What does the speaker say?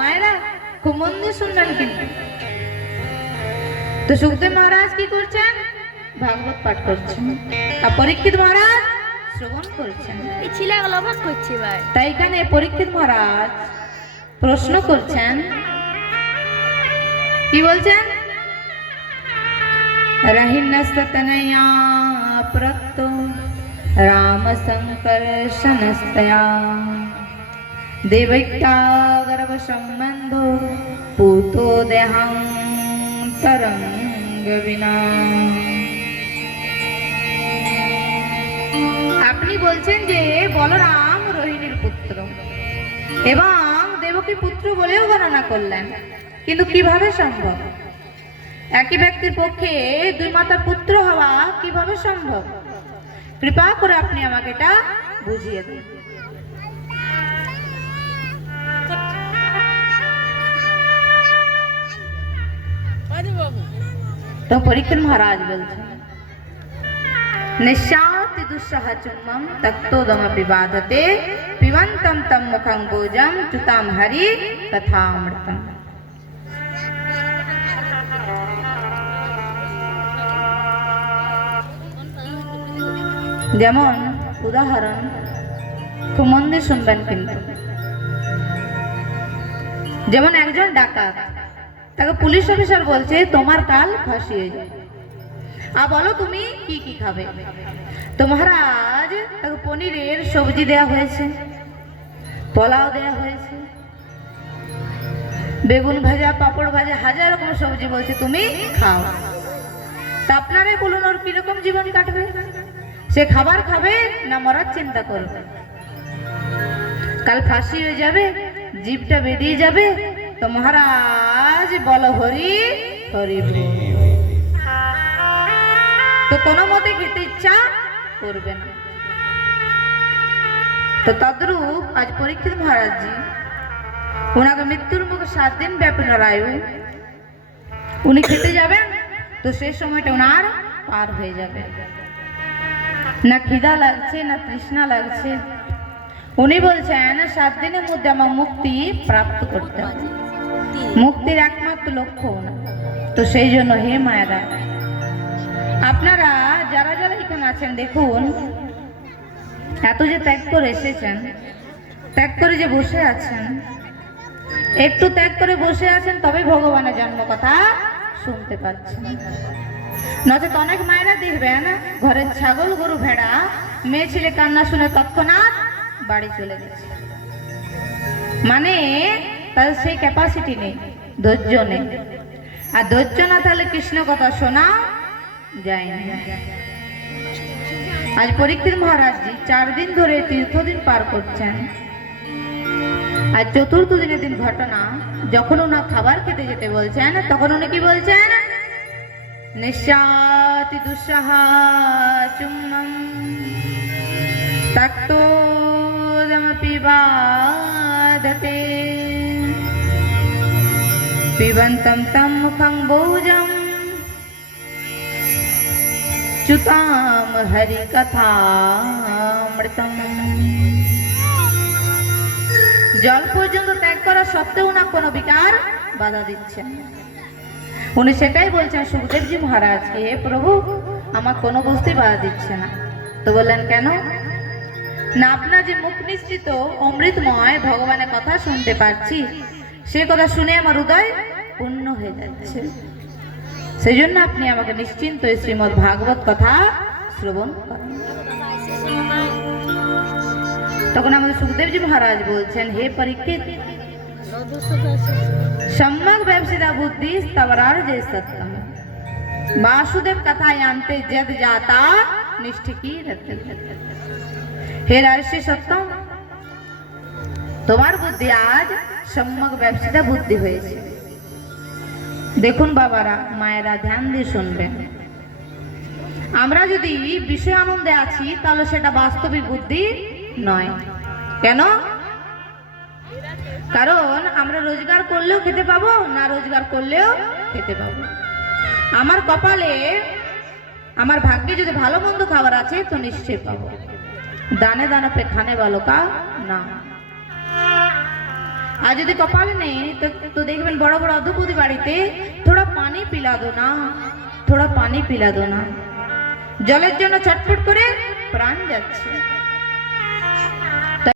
মায়েরা খুব মন দিয়ে শুনবেন কিন্তু। তো সুখদেব মহারাজ কি করছেন? ভাগবত পাঠ করছেন। আর পরীক্ষিত মহারাজ শ্রবণ করছেন। এই ছেলেগুলো অবাক করছে ভাই। তাই এখানে পরীক্ষিত মহারাজ প্রশ্ন করছেন, কি বলছেন? রহিন্নস্ততনয়া প্রত্ত রাম সংকর্ষণস্তয়া দেবৈক্তা গর্ভ সম্বন্ধ পুতো দেহাং তরঙ্গ বিনা। আপনি বলছেন যে বলরাম রোহিণীর পুত্র এবং দেবকীর পুত্র বলেও গণনা করলেন, কিন্তু কিভাবে সম্ভব? একই ব্যক্তির পক্ষে দুই মাতার পুত্র হওয়া কিভাবে সম্ভব? কৃপা করে আপনি আমাকে এটা বুঝিয়ে দিন। তো পরীক্ষিত মহারাজ বলছেন, নিঃশ্বাতি দুঃসহ চুম্বম তক্তোদমপি বাধতে পিবন্তম তম মুখং গোজম চুতাম হরি তথামৃতম। যেমন উদাহরণ, খুব মন দিয়ে শুনবেন কিন্তু। যেমন একজন ডাকাত, তাকে পুলিশ অফিসার বলছে তোমার কাল ফাঁসি হয়ে যায়, আর বলো তুমি কি কি খাবে। তো মহারাজ তাকে পনিরের সবজি দেয়া হয়েছে, পোলাও দেয়া হয়েছে, বেগুন ভাজা, পাপড় ভাজা, হাজার রকম সবজি বলছে তুমি খাও। তা আপনারাই বলুন ওর কিরকম জীবন কাটবে? সে খাবার খাবে না মরার চিন্তা করবে? কাল ফাঁসি হয়ে যাবে, জিভটা বেরিয়ে যাবে। তো মহারাজ বলো হরি হরি বল। তো কোনো মতে খেতে ইচ্ছা করবে না। তো তদ্রূপ আজ পরীক্ষিত মহারাজজি, ওনাকে মৃত্যুর মুখে 7 দিন ব্যাপী আয়ু, উনি খেতে যাবেন, তো সেই সময়টা ওনার পার হয়ে যাবে। না খিদা লাগছে না তৃষ্ণা লাগছে। উনি বলছেন 7 দিনের মধ্যে আমার মুক্তি প্রাপ্ত করতে হবে। মুক্তির একমাত্র লক্ষ্য না। তো সেই জন্য হে মায়েরা, আপনারা যারা যারা এখানে আছেন দেখুন, এত যে ত্যাগ করে এসেছেন, ত্যাগ করে যে বসে আছেন, একটু ত্যাগ করে বসে আছেন তবে ভগবানের জন্ম কথা শুনতে পাচ্ছেন। নচেত অনেক মায়েরা দেখবেন ঘরের ছাগল গরু ভেড়া মেয়ে ছেলে কান্না শুনে তৎক্ষণাৎ বাড়ি চলে গেছে, মানে তার সেই ক্যাপাসিটি নেই, ধৈর্য নেই। আর ধৈর্য না তাহলে কৃষ্ণ কথা শোনা যায় না। আজ পরীক্ষিত মহারাজজি 4 দিন ধরে তীর্থদিন পার করছেন। আর চতুর্থ দিনের দিন ঘটনা, যখন ওনা খাবার খেতে যেতে বলছেন, তখন উনি কি বলছেন? নিঃশ্বাতি দুঃসহ চুম্বম তক্তোদমপি বাধতে পিবন্তম তম মুখং ভোজম চুতাম হরি কথামৃতম। জল পর্যন্ত ত্যাগ করা সত্ত্বেও না কোনো বিকার বাধা দিচ্ছেন। উনি সেটাই বলছেন সুখদেবজি মহারাজকে, হে প্রভু আমার কোনো বস্তুই বাধা দিচ্ছে না। তো বললেন কেন? না আপনার যে মুখ নিঃসৃত অমৃতময় ভগবানের কথা শুনতে পাচ্ছি, সে কথা শুনে আমার হৃদয় পূর্ণ হয়ে যাচ্ছে। সেই জন্য আপনি আমাকে নিশ্চিন্ত শ্রীমদ্ ভাগবত কথা শ্রবণ করেন। তখন আমাদের সুখদেবজি মহারাজ বলছেন, হে পরীক্ষিত, সম্যক ব্যবসিতা বুদ্ধি স্তবরার যে সত্যম वासुदेव कथा जानते जद जाता निष्ठ की रहते। हे राजर्षि सत्यम, তোমার বুদ্ধি আজ সম্যক ব্যবসিতা বুদ্ধি হয়েছে। দেখুন বাবারা, মায়েরা ধ্যান দিয়ে শুনবেন। আমরা যদি বিষয় আনন্দে আছি তাহলে সেটা বাস্তবিক বুদ্ধি নয়। কেন? কারণ আমরা রোজগার করলেও খেতে পাবো, না রোজগার করলেও খেতে পাবো। আমার কপালে, আমার ভাগ্যে যদি ভালো মন্দ খাবার আছে তো নিশ্চয়ই পাবো। দানে দানে পে খানে वालों का ना। আর যদি কপাল নেই তো দেখবেন বড় বড় অধপতি বাড়িতে থোড়া পানি পিলা দো না, থোড়া পানি পিলা দো না, জলের জন্য ছটফট করে প্রাণ যাচ্ছে।